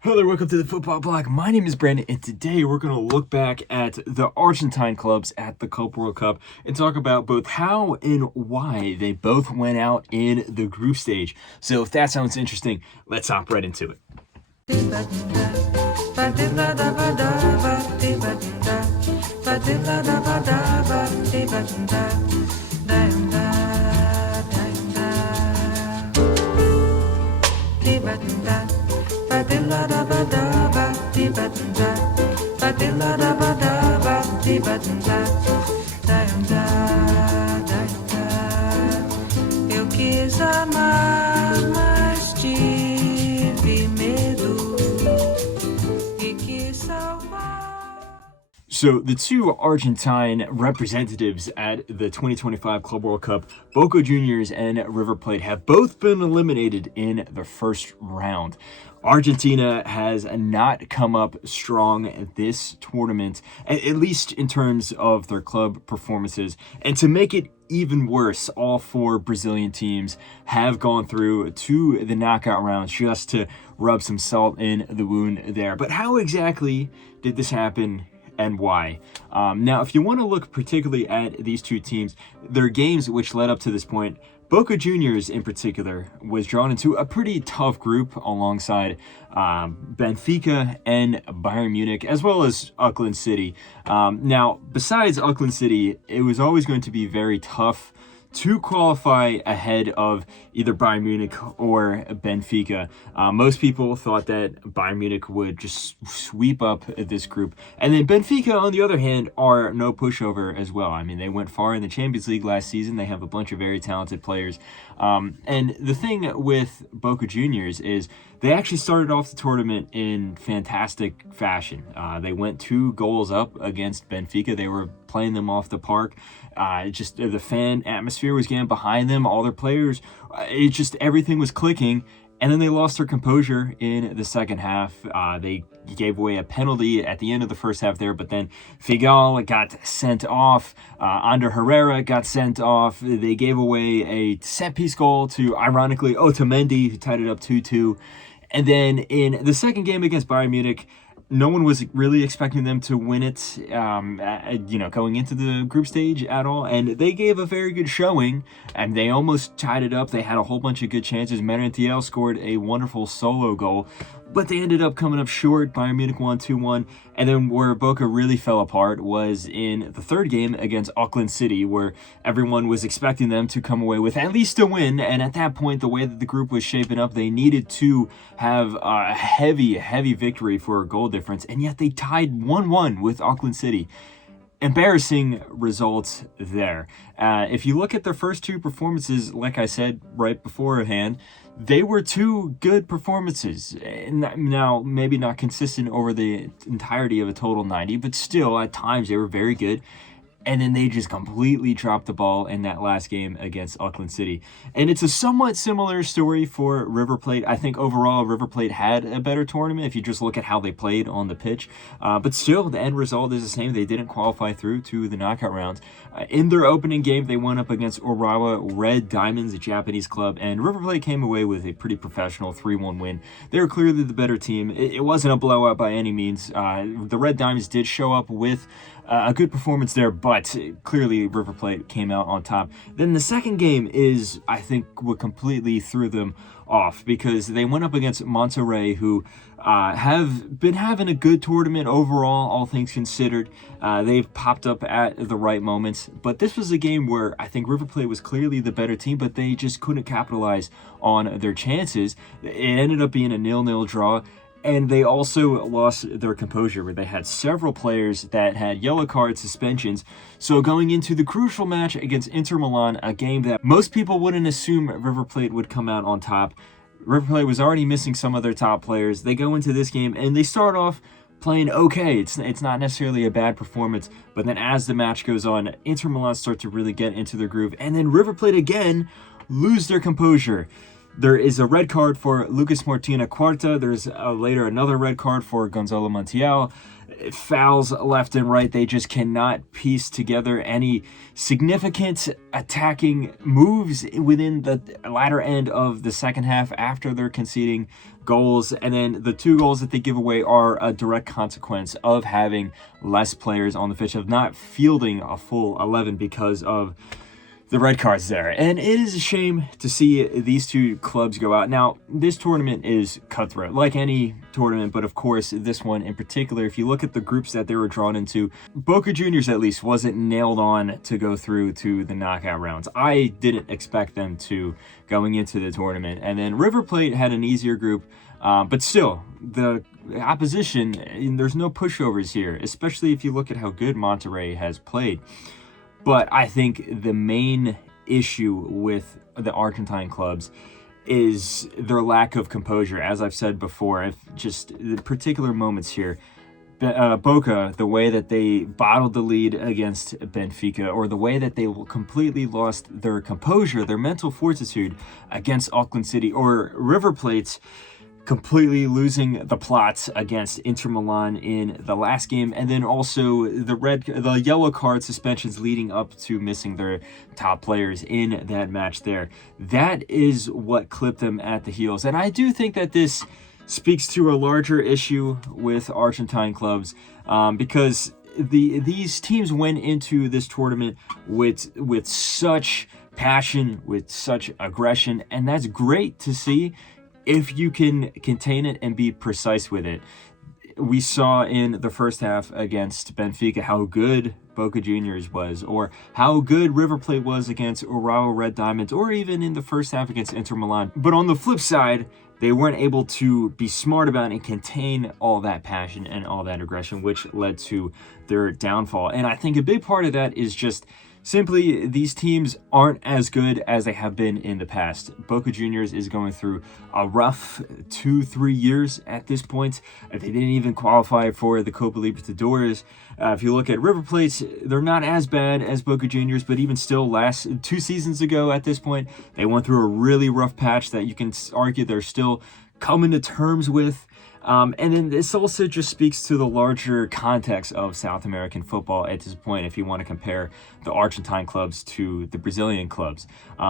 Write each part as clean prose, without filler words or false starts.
Hello there, welcome to the Football Bloc. My name is Brandon, and today we're going to look back at the Argentine clubs at the Club World Cup and talk about both how and why they both went out in the group stage. So if that sounds interesting, let's hop right into it. Eu quis amar, mas tive medo e quis salvar. So the two Argentine representatives at the 2025 Club World Cup, Boca Juniors and River Plate, have both been eliminated in the first round. Argentina has not come up strong this tournament, at least in terms of their club performances. And to make it even worse, all four Brazilian teams have gone through to the knockout round just to rub some salt in the wound there. But how exactly did this happen? And why? Now, if you want to look particularly at these two teams, their games which led up to this point, Boca Juniors in particular was drawn into a pretty tough group alongside Benfica and Bayern Munich, as well as Auckland City. Now, besides Auckland City, it was always going to be very tough to qualify ahead of either Bayern Munich or Benfica. Most people thought that Bayern Munich would just sweep up this group. And then Benfica, on the other hand, are no pushover as well. I mean, they went far in the Champions League last season. They have a bunch of very talented players. And the thing with Boca Juniors is they actually started off the tournament in fantastic fashion. They went 2 goals up against Benfica. They were playing them off the park. Just the fan atmosphere was getting behind them. All their players, everything was clicking. And then they lost their composure in the second half. They gave away a penalty at the end of the first half there, but then Figal got sent off. Ander Herrera got sent off. They gave away a set-piece goal to, ironically, Otamendi, who tied it up 2-2. And then in the second game against Bayern Munich, no one was really expecting them to win it, going into the group stage at all. And they gave a very good showing, and they almost tied it up. They had a whole bunch of good chances. Merentiel scored a wonderful solo goal, but they ended up coming up short. Bayern Munich won 2-1. And then where Boca really fell apart was in the third game against Auckland City, where everyone was expecting them to come away with at least a win. And at that point, the way that the group was shaping up, they needed to have a heavy victory for a goal difference. And yet they tied 1-1 with Auckland City. Embarrassing results there. If you look at their first 2 performances, like I said right beforehand, they were 2 good performances. Now, maybe not consistent over the entirety of a total 90, but still, at times, they were very good. And then they just completely dropped the ball in that last game against Auckland City. And it's a somewhat similar story for River Plate. I think overall River Plate had a better tournament if you just look at how they played on the pitch. But still, the end result is the same. They didn't qualify through to the knockout rounds. In their opening game, they went up against Urawa Red Diamonds, a Japanese club, and River Plate came away with a pretty professional 3-1 win. They were clearly the better team. It wasn't a blowout by any means. The Red Diamonds did show up with a good performance there, but clearly River Plate came out on top. Then the second game is, I think, what completely threw them off, because they went up against Monterrey, who have been having a good tournament overall, all things considered. They've popped up at the right moments, but this was a game where I think River Plate was clearly the better team, but they just couldn't capitalize on their chances. It ended up being a 0-0 draw. And they also lost their composure, where they had several players that had yellow card suspensions. So going into the crucial match against Inter Milan, a game that most people wouldn't assume River Plate would come out on top, River Plate was already missing some of their top players. They go into this game and they start off playing okay. It's not necessarily a bad performance, but then as the match goes on, Inter Milan start to really get into their groove, and then River Plate again lose their composure. There is a red card for Lucas Martina Quarta. There's later another red card for Gonzalo Montiel. fouls left and right. They just cannot piece together any significant attacking moves within the latter end of the second half after they're conceding goals. And then the 2 goals that they give away are a direct consequence of having less players on the pitch, of not fielding a full 11 because of the red cards there. And it is a shame to see these 2 clubs go out. Now, this tournament is cutthroat, like any tournament, but of course, this one in particular, if you look at the groups that they were drawn into, Boca Juniors at least wasn't nailed on to go through to the knockout rounds. I didn't expect them to going into the tournament. And then River Plate had an easier group, but still, the opposition, there's no pushovers here, especially if you look at how good Monterrey has played. But I think the main issue with the Argentine clubs is their lack of composure. As I've said before, if just the particular moments here, Boca, the way that they bottled the lead against Benfica, or the way that they completely lost their composure, their mental fortitude against Auckland City, or River Plate's completely losing the plot against Inter Milan in the last game, and then also the yellow card suspensions leading up to missing their top players in that match there. That is what clipped them at the heels. And I do think that this speaks to a larger issue with Argentine clubs, because these teams went into this tournament with such passion, with such aggression, and that's great to see if you can contain it and be precise with it. We saw in the first half against Benfica how good Boca Juniors was, or how good River Plate was against Urawa Red Diamonds, or even in the first half against Inter Milan. But on the flip side, they weren't able to be smart about it and contain all that passion and all that aggression, which led to their downfall. And I think a big part of that is just simply these teams aren't as good as they have been in the past. Boca Juniors is going through a rough 2-3 years at this point. They didn't even qualify for the Copa Libertadores. If you look at River Plate, they're not as bad as Boca Juniors, but even still, 2 seasons ago at this point, they went through a really rough patch that you can argue they're still coming to terms with. And then this also just speaks to the larger context of South American football at this point, if you want to compare the Argentine clubs to the Brazilian clubs.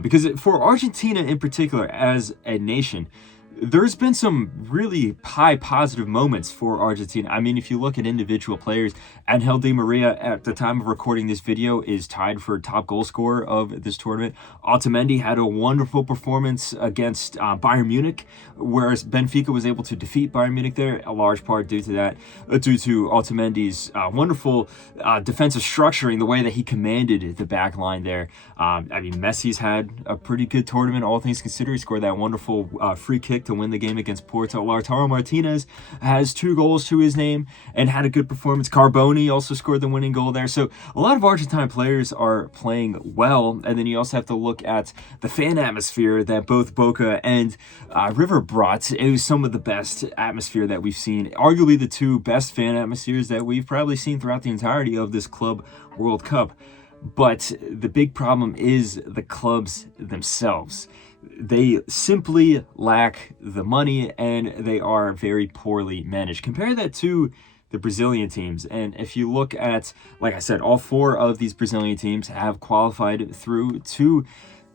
Because for Argentina in particular, as a nation, there's been some really high positive moments for Argentina. I mean, if you look at individual players, Angel Di Maria, at the time of recording this video, is tied for top goal scorer of this tournament. Otamendi had a wonderful performance against Bayern Munich, whereas Benfica was able to defeat Bayern Munich there, a large part due to Otamendi's wonderful defensive structuring, the way that he commanded the back line there. I mean, Messi's had a pretty good tournament, all things considered. He scored that wonderful free kick to win the game against Porto. Lautaro Martinez has 2 goals to his name and had a good performance. Carboni also scored the winning goal there. So a lot of Argentine players are playing well. And then you also have to look at the fan atmosphere that both Boca and River brought. It was some of the best atmosphere that we've seen. Arguably the 2 best fan atmospheres that we've probably seen throughout the entirety of this Club World Cup. But the big problem is the clubs themselves. They simply lack the money, and they are very poorly managed. Compare that to the Brazilian teams, and if you look at, like I said, all 4 of these Brazilian teams have qualified through to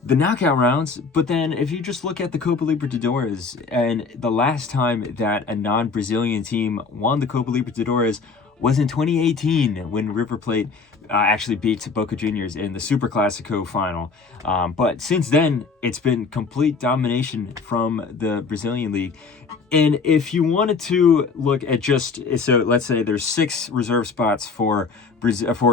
the knockout rounds. But then if you just look at the Copa Libertadores, and the last time that a non-Brazilian team won the Copa Libertadores was in 2018 when River Plate actually beat Boca Juniors in the Super Classico final. But since then, it's been complete domination from the Brazilian league. And if you wanted to look at so let's say there's 6 reserve spots for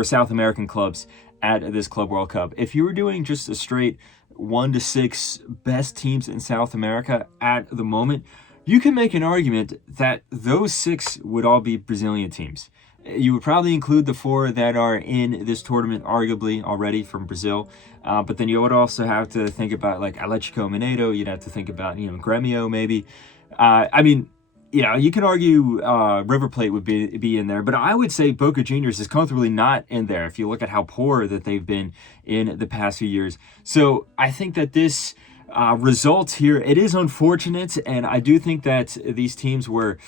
South American clubs at this Club World Cup. If you were doing just a straight 1 to 6 best teams in South America at the moment, you can make an argument that those 6 would all be Brazilian teams. You would probably include the 4 that are in this tournament, arguably already from Brazil. But then you would also have to think about like Atlético Mineiro. You'd have to think about, Grêmio maybe. I mean, you can argue River Plate would be in there, but I would say Boca Juniors is comfortably not in there if you look at how poor that they've been in the past few years. So I think that this result here, it is unfortunate, and I do think that these teams were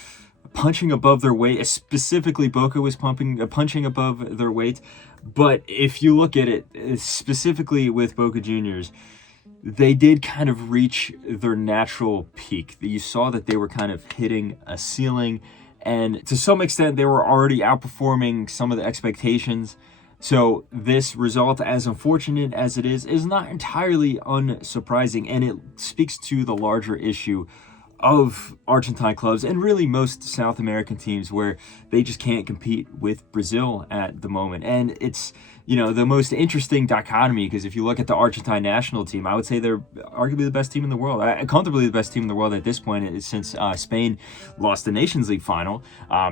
punching above their weight. Specifically, Boca was punching above their weight. But if you look at it, specifically with Boca Juniors, they did kind of reach their natural peak. You saw that they were kind of hitting a ceiling, and to some extent, they were already outperforming some of the expectations. So this result, as unfortunate as it is not entirely unsurprising, and it speaks to the larger issue of Argentine clubs and really most South American teams, where they just can't compete with Brazil at the moment. And it's, the most interesting dichotomy, because if you look at the Argentine national team, I would say they're arguably the best team in the world, comfortably the best team in the world at this point, since Spain lost the Nations League final.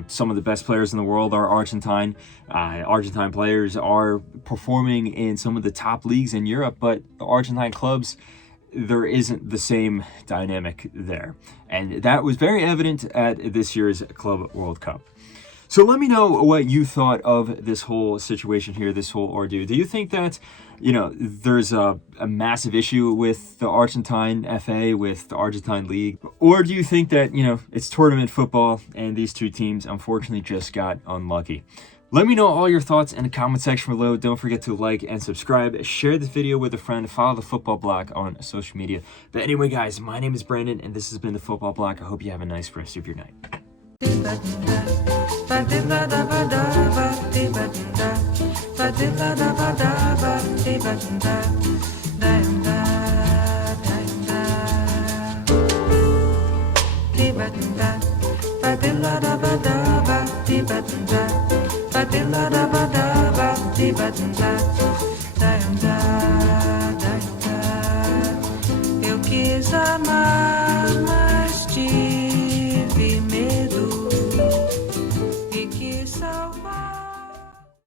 Some of the best players in the world are Argentine. Argentine players are performing in some of the top leagues in Europe, but the Argentine clubs, there isn't the same dynamic there. And that was very evident at this year's Club World Cup. So let me know what you thought of this whole situation here, this whole ordeal. Do you think that, there's a massive issue with the Argentine FA, with the Argentine League? Or do you think that, it's tournament football and these two teams unfortunately just got unlucky? Let me know all your thoughts in the comment section below. Don't forget to like and subscribe. Share this video with a friend. Follow the Football Bloc on social media. But anyway, guys, my name is Brandon, and this has been the Football Bloc. I hope you have a nice rest of your night. Ba